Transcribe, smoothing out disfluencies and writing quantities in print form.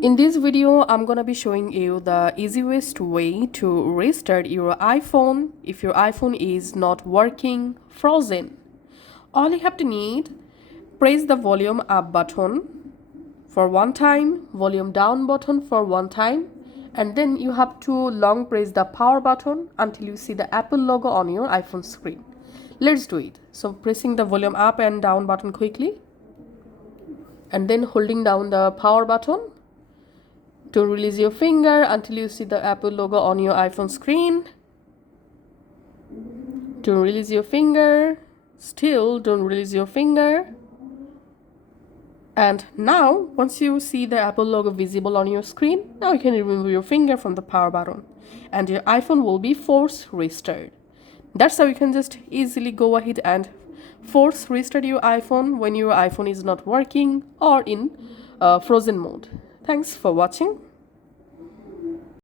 In this video, I'm gonna be showing you the easiest way to restart your iPhone if your iPhone is not working, frozen. All you have to need, press the volume up button for one time, volume down button for one time, and then you have to long press the power button until you see the Apple logo on your iPhone screen. Let's do it. So pressing the volume up and down button quickly, and then holding down the power button to release your finger until you see the Apple logo on your iPhone screen. To release your finger, still don't release your finger. And now, once you see the Apple logo visible on your screen, now you can remove your finger from the power button and your iPhone will be force restarted. That's how you can just easily go ahead and force restart your iPhone when your iPhone is not working or in frozen mode. Thanks for watching.